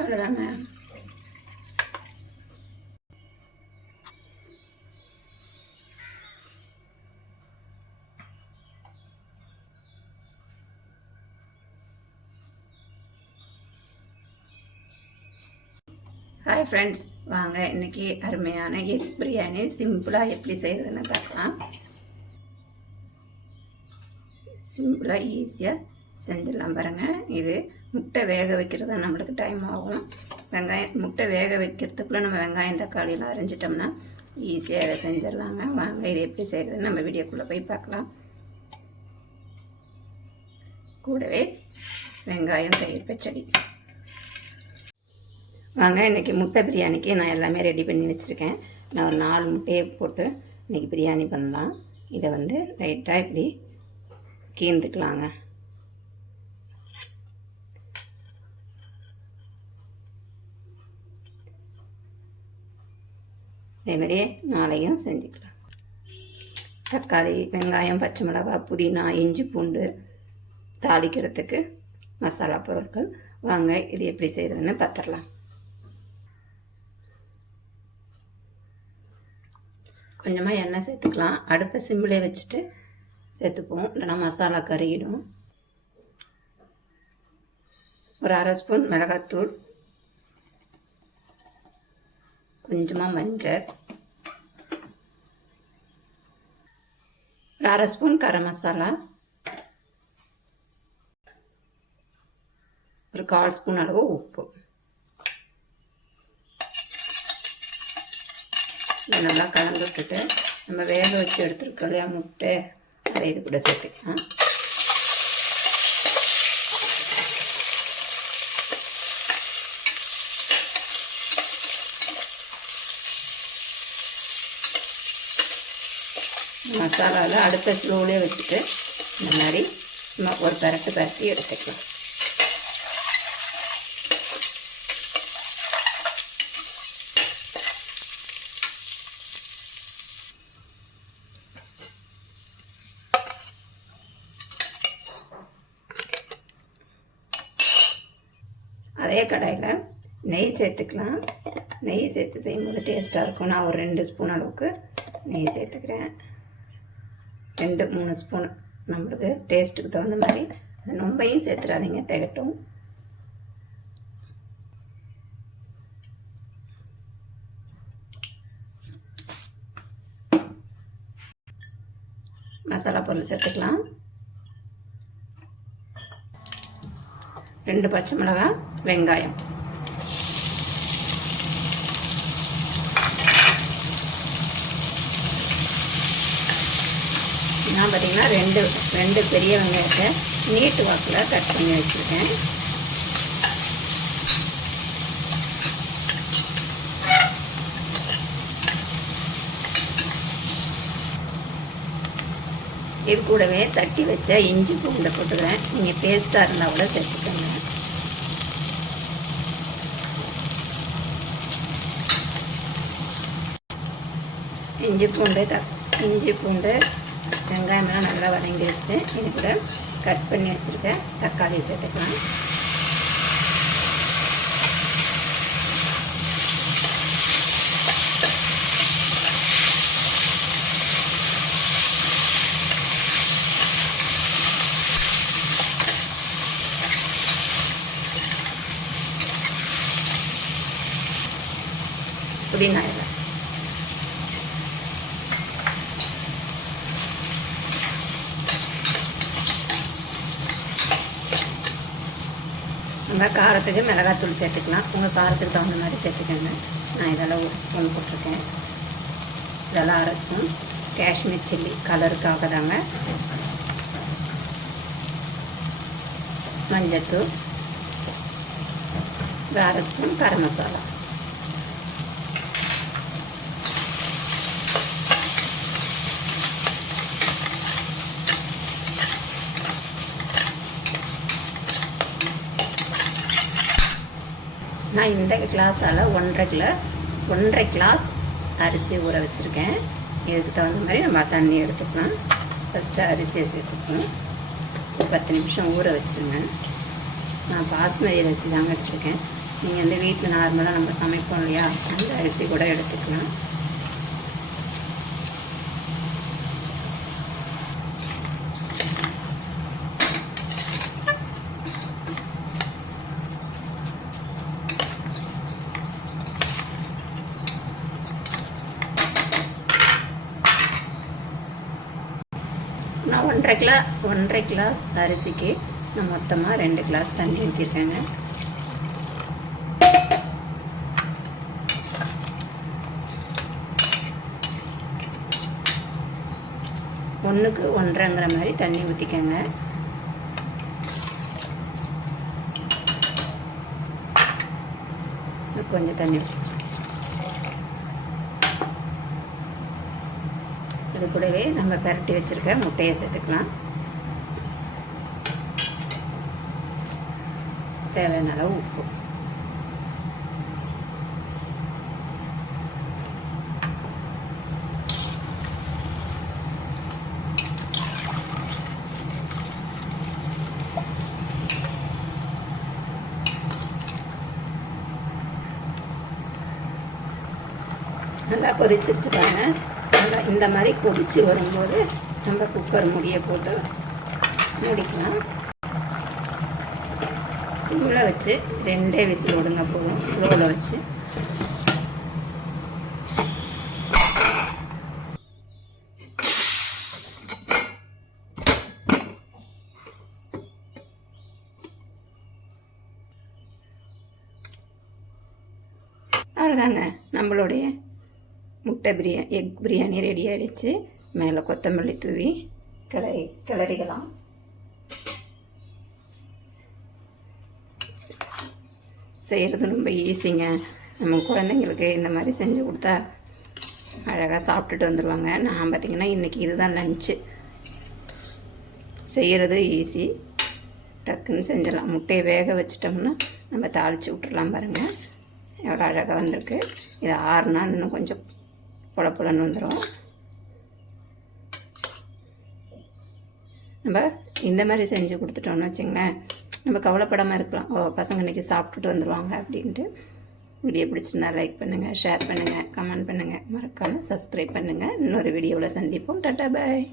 அவ்வளோதாங்க. Hi friends, வாங்க இன்றைக்கி அருமையான எக் பிரியாணி சிம்பிளாக எப்படி செய்கிறதுன்னு பார்க்கலாம். சிம்பிளாக ஈஸியாக செஞ்சிடலாம் பாருங்கள். இது முட்டை வேக வைக்கிறது தான் நம்மளுக்கு டைம் ஆகும். முட்டை வேக வைக்கிறதுக்குள்ளே நம்ம வெங்காயம் தக்காளியெல்லாம் அரைஞ்சிட்டோம்னா ஈஸியாக செஞ்சிடலாங்க. வாங்க இது எப்படி செய்கிறதுன்னு நம்ம வீடியோக்குள்ளே போய் பார்க்கலாம். கூடவே வெங்காயம் தயிர் பச்சடி. வாங்க இன்றைக்கி முட்டை பிரியாணிக்கு நான் எல்லாமே ரெடி பண்ணி வச்சுருக்கேன். நான் ஒரு 4 முட்டையை போட்டு இன்றைக்கி பிரியாணி பண்ணலாம். இதை வந்து லைட்டாக இப்படி கீந்துக்கலாங்க. அதேமாதிரியே 4ஐயும் செஞ்சுக்கலாம். தக்காளி, வெங்காயம், பச்சை மிளகாய், புதினா, இஞ்சி, பூண்டு, தாளிக்கிறதுக்கு மசாலா பொருட்கள். வாங்க இது எப்படி செய்கிறதுன்னு பார்த்துடலாம். கொஞ்சமாக எண்ணெய் சேர்த்துக்கலாம். அடுப்பை சிம்மிலே வச்சுட்டு சேர்த்துப்போம், இல்லைனா மசாலா கறியிடும். ஒரு 1/2 ஸ்பூன் மிளகாத்தூள், கொஞ்சமாக மஞ்சள், ஒரு 1/2 ஸ்பூன் கரம் மசாலா, ஒரு 1/4 ஸ்பூன் அளவு உப்பு. இதை நல்லா கலந்து விட்டுட்டு நம்ம வேக வச்சு எடுத்துருக்கோம் இல்லையா முட்டை, அதை இது கூட சேர்த்துக்கலாம். மசாலாவில் அடுத்த ஸ்லோவிலே வச்சுட்டு இந்த மாதிரி ஒரு பரட்டி எடுத்துக்கலாம். அதே கடாயில் நெய் சேர்த்துக்கலாம். நெய் சேர்த்து செய்யும்போது டேஸ்ட்டாக இருக்கும். நான் ஒரு 2 ஸ்பூன் அளவுக்கு நெய் சேர்த்துக்கிறேன். 2-3 ஸ்பூன் நம்மளுக்கு டேஸ்ட்டுக்கு தகுந்த மாதிரி. ரொம்பையும் சேர்த்துடாதீங்க, திகட்டும். மசாலா பொருள் சேர்த்துக்கலாம். 2 பச்சை மிளகாய், வெங்காயம், நான் பார்த்திங்கன்னா 2 பெரிய வெங்காயத்தை நீட்டு வாக்கில் கட் பண்ணி வச்சுருக்கேன். இது கூடவே தட்டி வச்ச இஞ்சி பூண்டை போட்டுக்கிறேன். நீங்கள் பேஸ்ட்டாக இருந்தால் கூட சேர்த்துக்கோங்க. இஞ்சி பூண்டு வெங்காயமெல்லாம் நல்லா வதங்கி வச்சு இது கூட கட் பண்ணி வச்சுருக்கேன் தக்காளி சேர்த்துக்கலாம். புதினா இலை, நம்ம காரத்துக்கு மிளகாத்தூள் சேர்த்துக்கலாம். உங்கள் காரத்துக்கு தகுந்த மாதிரி சேர்த்துக்கோங்க. நான் இதெல்லாம் 1 ஸ்பூன் போட்டிருக்கேன். இதெல்லாம் 1/2 ஸ்பூன் காஷ்மீர் சில்லி கலருக்காக தாங்க. மஞ்சத்தூள், 1/2 ஸ்பூன் கரம் மசாலா, நான் இந்த கிளாஸால் 1.5 கிளாஸ் அரிசி ஊற வச்சுருக்கேன். இதுக்கு தகுந்த மாதிரி நம்ம தண்ணி எடுத்துக்கலாம். ஃபஸ்ட்டு அரிசியை சேர்த்துக்கணும். 10 நிமிஷம் ஊற வச்சுருங்க. நான் பாஸ்மதி அரிசி தாங்க எடுத்துருக்கேன். நீங்கள் வந்து வீட்டில் நார்மலாக நம்ம சமைப்போம் இல்லையா, அந்த அரிசி கூட எடுத்துக்கலாம். நான் 1,5 கிளாஸ் அரிசிக்கு நான் மொத்தமாக 2 கிளாஸ் தண்ணி ஊற்றிருக்கேங்க. ஒன்றுக்கு 1.5ங்கிற மாதிரி தண்ணி ஊற்றிக்கங்க. கொஞ்சம் தண்ணி இது கூடவே நம்ம பரட்டி வச்சுருக்க முட்டையை சேர்த்துக்கலாம். தேவையான அளவு உப்பு. நல்லா கொதிச்சிருச்சு பாருங்க. நல்லா இந்த மாதிரி கொதிச்சு வரும்போது நம்ம குக்கர் மூடியை போட்டு மூடிக்கலாம். சிம்மில் வச்சு 2 விசில் விடுங்க போதும். ஸ்லோவில் வச்சு அவ்வளோதாங்க. நம்மளுடைய முட்டை பிரியாணி, எக் பிரியாணி ரெடி ஆகிடுச்சு. மேலே கொத்தமல்லி தூவி கிளறிக்கலாம். செய்கிறது ரொம்ப ஈஸிங்க. நம்ம குழந்தைங்களுக்கு இந்த மாதிரி செஞ்சு கொடுத்தா அழகாக சாப்பிட்டுட்டு வந்துடுவாங்க. நான் பார்த்திங்கன்னா இன்றைக்கி இதுதான் லஞ்சு. செய்கிறது ஈஸி, டக்குன்னு செஞ்சிடலாம். முட்டையை வேக வச்சிட்டோம்னா நம்ம தாளித்து விட்டுடலாம். பாருங்கள் எவ்வளோ அழகாக வந்திருக்கு. இது ஆறுனா இன்னும் கொஞ்சம் பொலன்னு வந்துடும். நம்ம இந்த மாதிரி செஞ்சு கொடுத்துட்டோம்னு வச்சிங்களேன், நம்ம கவலைப்படாமல் இருக்கலாம். பசங்க இன்றைக்கி சாப்பிட்டுட்டு வந்துடுவாங்க அப்படின்ட்டு. வீடியோ பிடிச்சிருந்தா லைக் பண்ணுங்கள், ஷேர் பண்ணுங்கள், கமெண்ட் பண்ணுங்கள், மறக்காமல் சப்ஸ்கிரைப் பண்ணுங்கள். இன்னொரு வீடியோவில் சந்திப்போம். டாட்டா பாய்.